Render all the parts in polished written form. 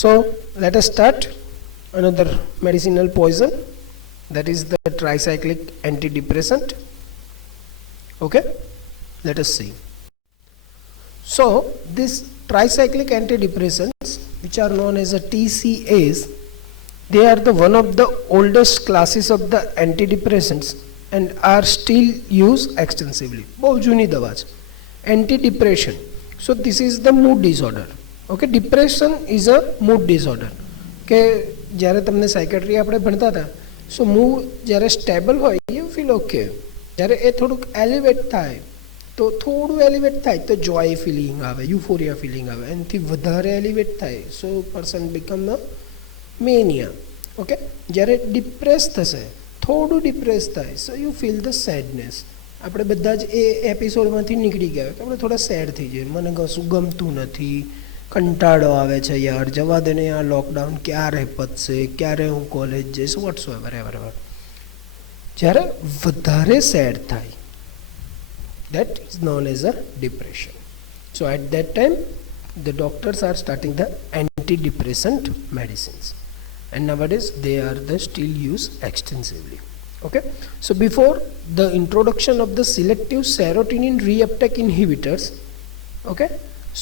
So let us start another medicinal poison, that is the tricyclic antidepressant. Okay, let us see. So these tricyclic antidepressants, which are known as a TCAs, they are the one of the oldest classes of the antidepressants and are still used extensively. બહુ જૂની દવા છે. Antidepression, so this is the mood disorder. Okay, depression is a mood disorder. કે જ્યારે તમને psychiatry આપણે ભણતા હતા, સો મૂડ જ્યારે સ્ટેબલ હોય યુ ફીલ ઓકે, જ્યારે એ થોડુંક એલિવેટ થાય તો થોડું એલિવેટ થાય તો જોય ફિલિંગ આવે, યુફોરિયા ફિલિંગ આવે, એનાથી વધારે એલિવેટ થાય so person become a mania. Okay, જ્યારે ડિપ્રેસ થશે, થોડું ડિપ્રેસ થાય so you feel the sadness. આપણે બધા જ એ એપિસોડમાંથી નીકળી ગયા કે આપણે થોડા સેડ થઈ જઈએ, મને કશું ગમતું નથી, કંટાળો આવે છે, યાર જવા દે ને, આ લોકડાઉન ક્યારે પતશે, ક્યારે હું કોલેજ જઈશ, વોટ્સ એવર. જ્યારે વધારે સેડ થાય, that is known as a depression. So at that time the doctors are starting the antidepressant medicines, and nowadays they are still used extensively. Okay, so before the introduction of the selective serotonin reuptake inhibitors, okay,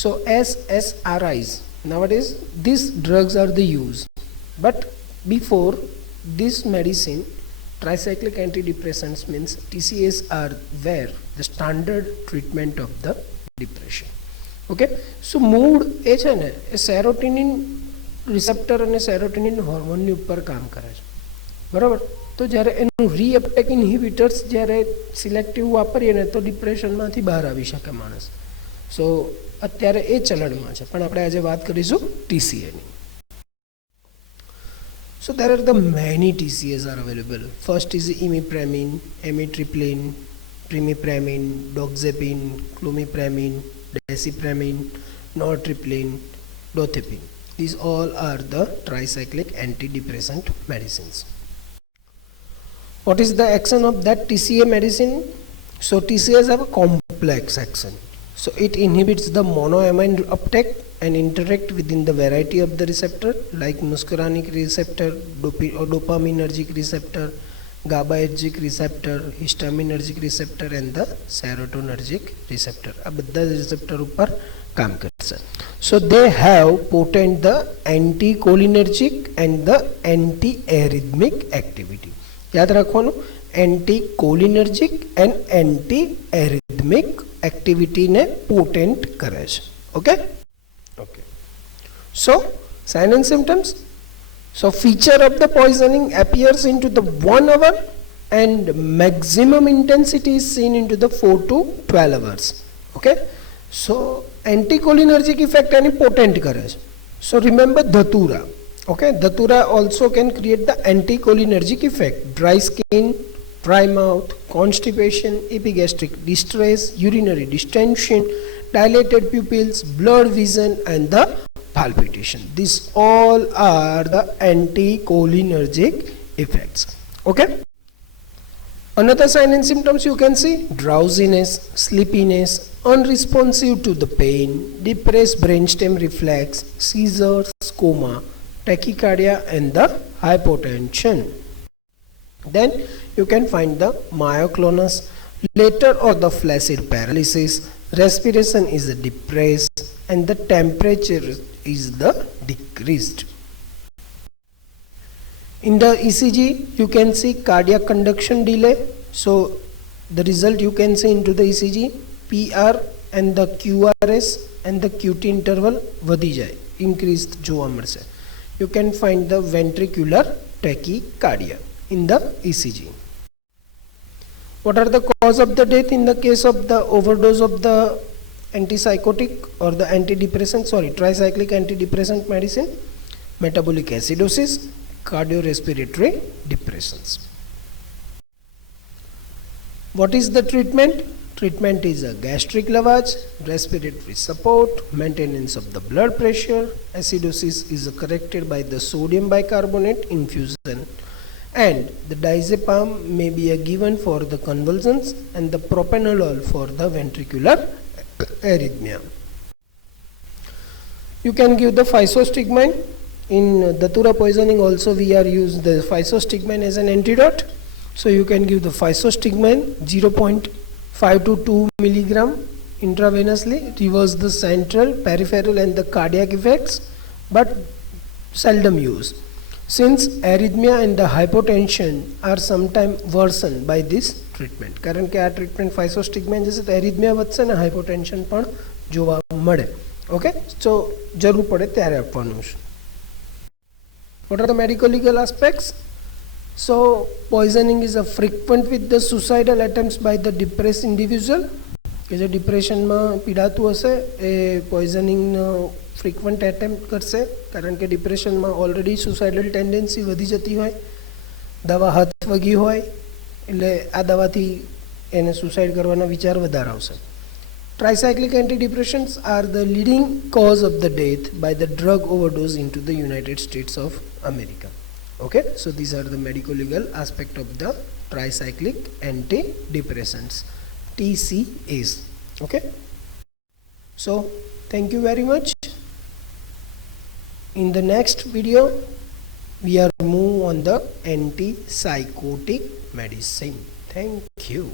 so SSRIs, nowadays these drugs are the use, but before this medicine, tricyclic antidepressants means TCAs are where the standard treatment of the depression. Okay, so mood એ છે ને એ સેરોટીનિન receptor અને સેરોટીનિન હોર્મોનની ઉપર કામ કરે છે, બરાબર. તો જ્યારે એનું રીઅપટેક ઇન્હિબિટર્સ જ્યારે સિલેક્ટિવ વાપરીએ ને તો ડિપ્રેશનમાંથી બહાર આવી શકે માણસ. સો અત્યારે એ ચલણમાં છે, પણ આપણે આજે વાત કરીશું TCAની. So there are the many TCAs are available. First is imipramine, amitriptyline, trimipramine, doxepin, clomipramine, desipramine, nortriptyline, dothepin. These all are the tricyclic antidepressant medicines. What is the action of that TCA medicine? So TCAs have a complex action. So it inhibits the monoamine uptake and interact within the variety of the receptor like muscarinic receptor, dopaminergic receptor, GABAergic receptor, histaminergic receptor and the serotonergic receptor. આ બધા receptor ઉપર કામ કરશે. So they have potent the anticholinergic and the antiarrhythmic activity. યાદ રાખવાનું, anticholinergic and antiarrhythmic activity ને potent કરે છે. Okay? Okay. So sign and symptoms. So feature of the poisoning appears into the 1 hour and maximum intensity is seen into the 4 to 12 hours. Okay. So anticholinergic effect any potent કરે છે. So remember Dhatura. Okay, Dhatura also can create the anticholinergic effect. Dry skin, dry mouth, constipation, epigastric distress, urinary distension, dilated pupils, blurred vision and the palpitation. These all are the anticholinergic effects. Okay. Another sign and symptoms you can see: drowsiness, sleepiness, unresponsive to the pain, depressed brainstem reflex, seizures, coma, tachycardia and the hypotension. Then you can find the myoclonus later or the flaccid paralysis, respiration is depressed and the temperature is the decreased. In the ECG you can see cardiac conduction delay. So the result you can see into the ECG, PR and the QRS and the QT interval વધી જાય, increased જોવા મળશે. You can find the ventricular tachycardia in the ECG. What are the cause of the death in the case of the overdose of the antipsychotic or the tricyclic antidepressant medicine? Metabolic acidosis, cardiorespiratory depressions. What is the treatment? Treatment is a gastric lavage, respiratory support, maintenance of the blood pressure. Acidosis is corrected by the sodium bicarbonate infusion, and the diazepam may be given for the convulsions and the propranolol for the ventricular arrhythmia. You can give the physostigmine In Datura poisoning also we are used the physostigmine as an antidote. So you can give the physostigmine 0.5 to 2 milligram intravenously, reverse the central, peripheral and the cardiac effects, but seldom used, since arrhythmia and the hypotension are sometimes worsened by this treatment. કારણ કે આ treatment ફાઇસોસ્ટિગ્માઇન જશે તો એરિથમિયા વધશે ને હાઇપોટેન્શન પણ જોવા મળે. ઓકે, સો જરૂર પડે ત્યારે આપવાનું છે. What are the medical legal aspects? So poisoning is a frequent with the suicidal attempts by the depressed individual. કે જે ડિપ્રેશનમાં પીડાતું હશે એ પોઈઝનિંગનો ફ્રીક્વન્ટ એટેમ્પ્ટ કરશે, કારણ કે ડિપ્રેશનમાં ઓલરેડી સુસાઇડલ ટેન્ડન્સી વધી જતી હોય, દવા હાથ વગી હોય એટલે આ દવાથી એને સુસાઇડ કરવાના વિચાર વધારે આવશે. Tricyclic antidepressants are the leading cause of the death by the drug overdose into the United States of America. Okay, so these are the medical legal aspect of the tricyclic antidepressants, TCAs. Okay, so thank you very much. In the next video we are move on the antipsychotic medicine. Thank you.